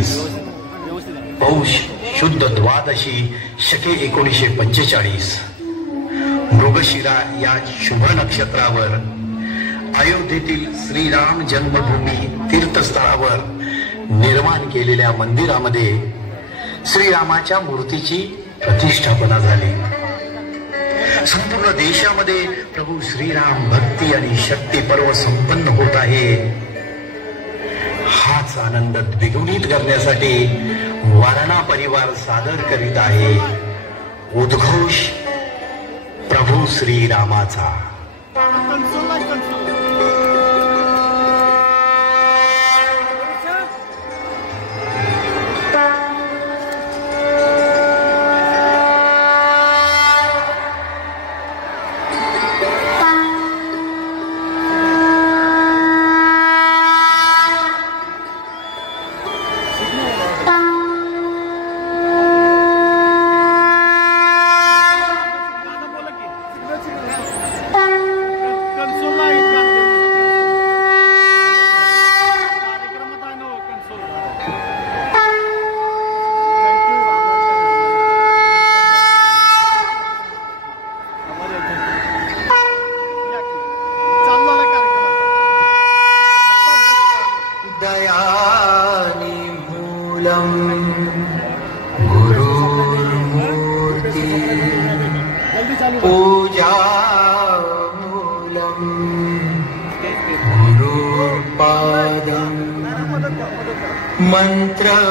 2023 पौष शुद्ध द्वादशी शके 1945 मृगशिरा या शुभ नक्षत्रावर अयोध्येतील श्रीराम जन्मभूमी तीर्थस्थळावर निर्माण केलेल्या मंदिरामध्ये श्रीरामाच्या मूर्तीची प्रतिष्ठापना झाली। संपूर्ण देशामध्ये प्रभू श्रीराम भक्ती आणि शक्ती पर्व संपन्न होत आहे। हाच आनंद द्विगुणित करण्यासाठी वारणा परिवार सादर करीत आहे उद्घोष प्रभू श्रीरामाचा।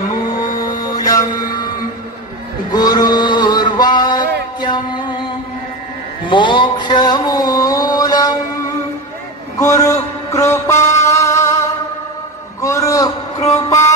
मंत्रमूलम गुरुर्वाक्यम मोक्षमूलम गुरुकृपा गुरुकृपा।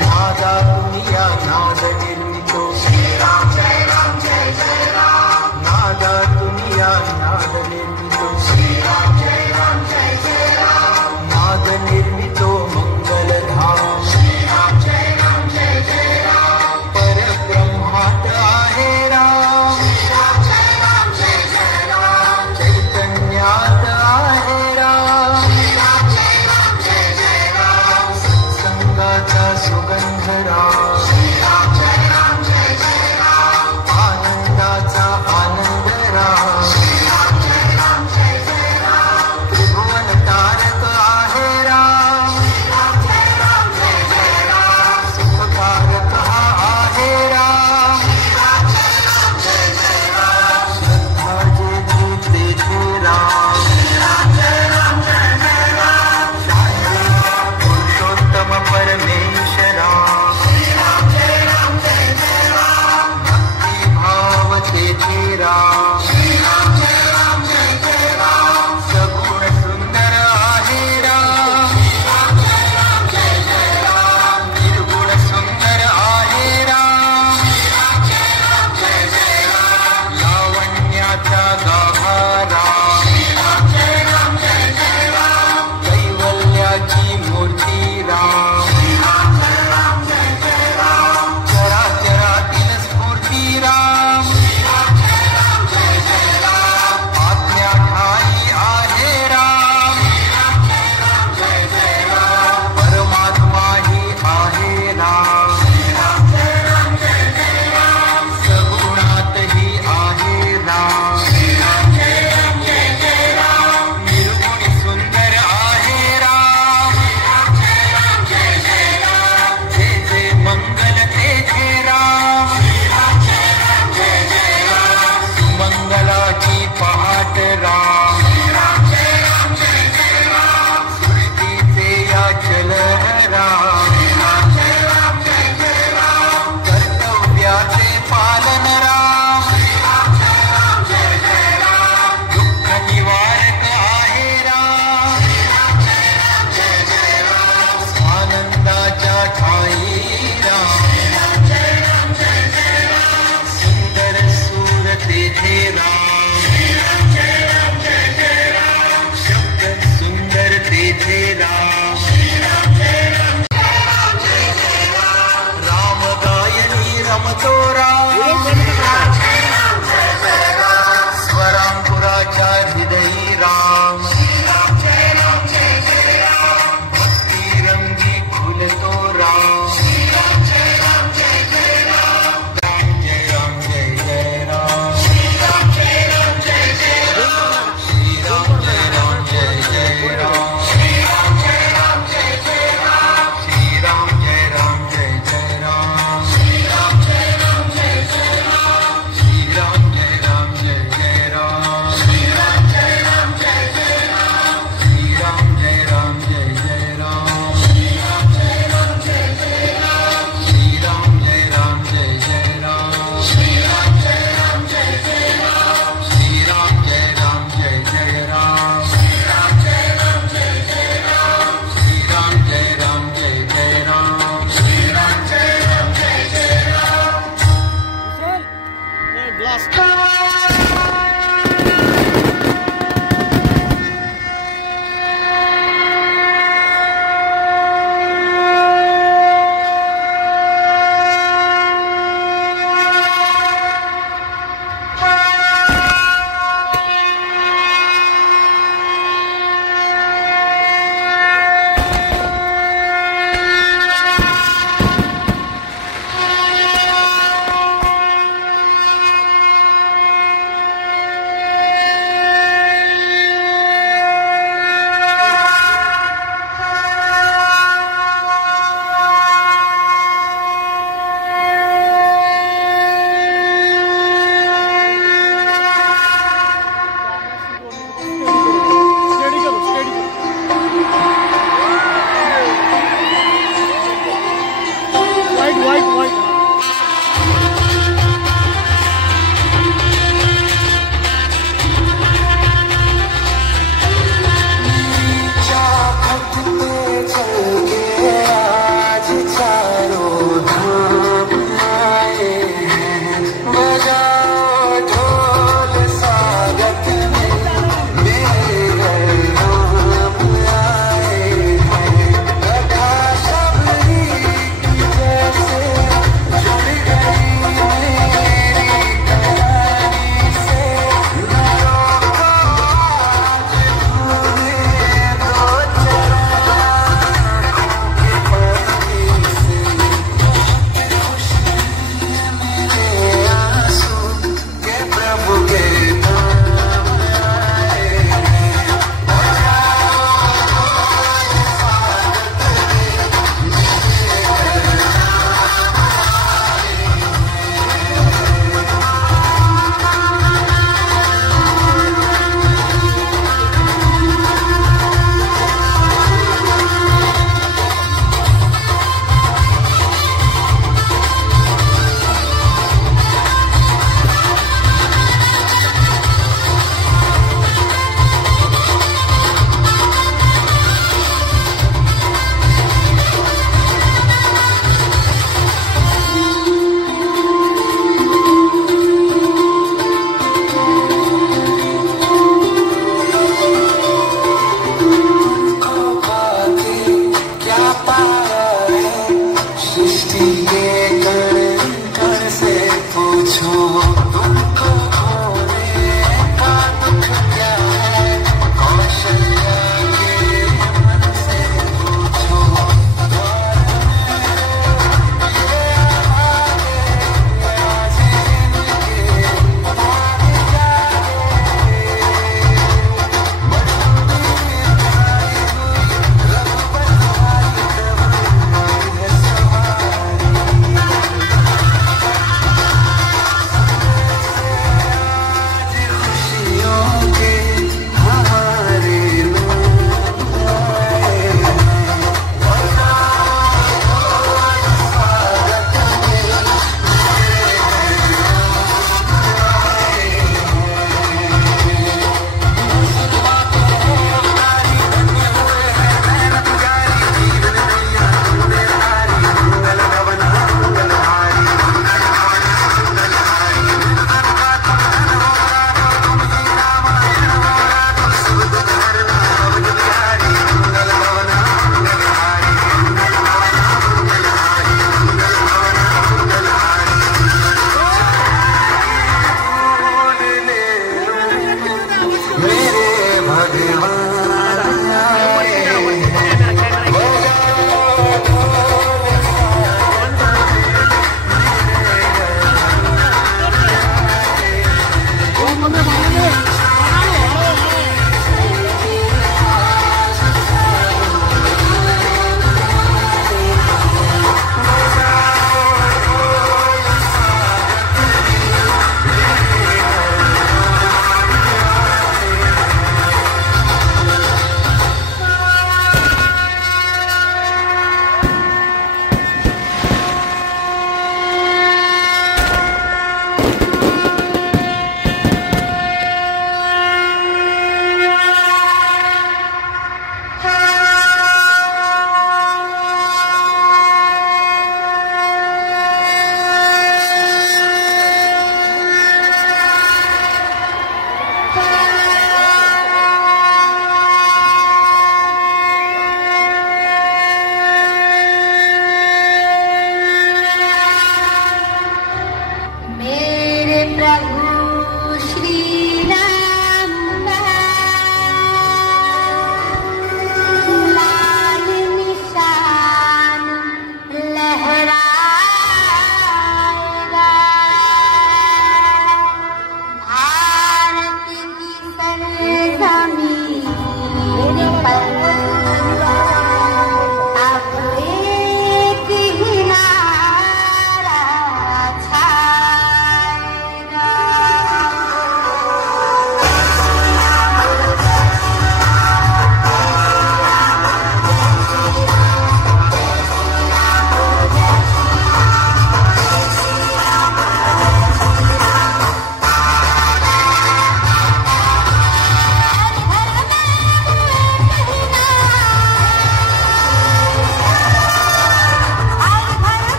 नादा दुनिया नाद निर्मितो श्रीराम जय राम जय जय राम। नादा दुनिया नाद निर्मितो श्रीराम जय राम जय जय राम। नाद निर्मितो मंगलधाम श्रीराम जय राम जय जय राम। परब्रह्मात आहे राम श्रीराम जय राम जय जय राम। चैतन्यात आहे राम श्रीराम जय राम जय जय राम। सत्संगाचा सुगंध राम श्रीराम जय राम जय जय राम। आनंदाचा आनंद राम श्रीराम जय राम जय जय राम। त्रिभुवन तारक आहे राम श्रीराम जय राम जय जय राम। सुखकारक हा आहे राम श्रीराम जय राम जय जय राम। श्रद्धा जेथे तेथे राम श्रीराम जय राम जय जय राम। शांती पुरुषोत्तम परमेश्वरा श्रीराम जय राम जय जय राम। भक्ती भाव तेथे राम श्रीराम जय राम जय जय राम। सगुण सुंदर आहे राम श्रीराम जय राम जय जय राम। निर्गुण सुंदर आहे राम श्रीराम जय राम जय जय राम। लावण्याचा गाभा राम श्रीराम जय राम जय जय राम। कैवल्याची मूर्ती राम श्रीराम जय राम जय जय राम। चराचरातील स्फूर्ती राम श्रीराम जय राम जय जय राम। आज्ञा ठाई आहे राम श्रीराम जय राम जय जय राम। परमात्मा ही आहे राम श्रीराम जय राम जय जय राम। सगुणात ही आहे राम श्रीराम जय राम जय जय राम। निर्गुण सुंदर आहे राम श्रीराम जय राम जय जय राम। जेथे मंगल तेथे राम श्रीराम जय राम जय जय राम। सुमंगलाची पहाट राम श्रीराम जय राम जय जय राम। सुरतीचे या चल राम श्रीराम जय राम जय जय राम। कर्तव्याचे पालन राम श्रीराम जय राम जय जय राम। दुःख निवारक आहे राम श्रीराम जय राम जय जय राम। आनंदाच्या ठाई राम श्रीराम जय राम जय जय राम। सुंदर सूर तेथे राम श्रीराम जय राम जय जय राम। शब्द सुंदर तेथे राम श्रीराम जय राम जय जय राम। राम गायनी रमतो राम श्रीराम जय राम जय जय राम। स्वरांकुराच्या हृदयी राम श्रीराम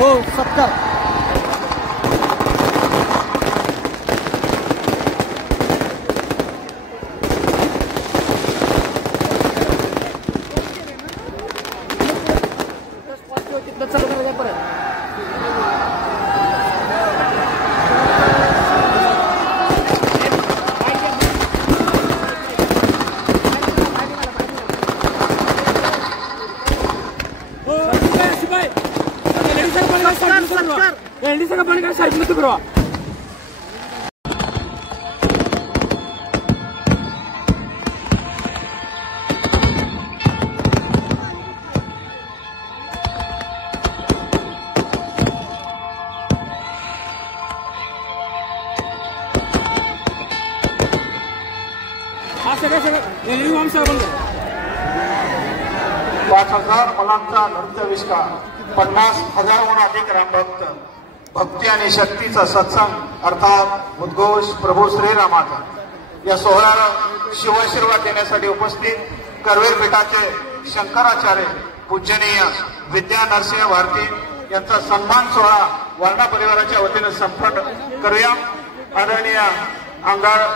हो 70. पाच 5,000 मुलांचा नृत्यविष्कार, 50,000हून अधिक रामभक्त, भक्ती आणि शक्तीचा सत्संग अर्थात उद्घोष प्रभू श्रीरामाचा. या सोहळ्याला शिवाशीर्वाद देण्यासाठी उपस्थित करवीर पीठाचे शंकराचार्य पूजनीय विद्या नरसिंह भारती यांचा सन्मान सोहळा वारणा परिवाराच्या वतीने संपन्न करूया. आदरणीय आमदार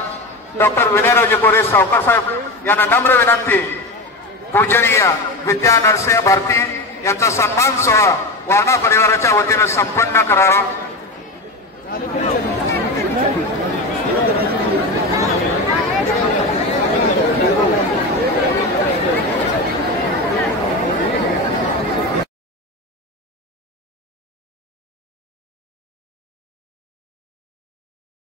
डॉक्टर विनयराजे कोरे सावकार साहेब यांना नम्र विनंती, पूजनीय विद्या नरसिंह भारती यांचा सन्मान सोहळा वारणा परिवाराच्या वतीने संपन्न करावा.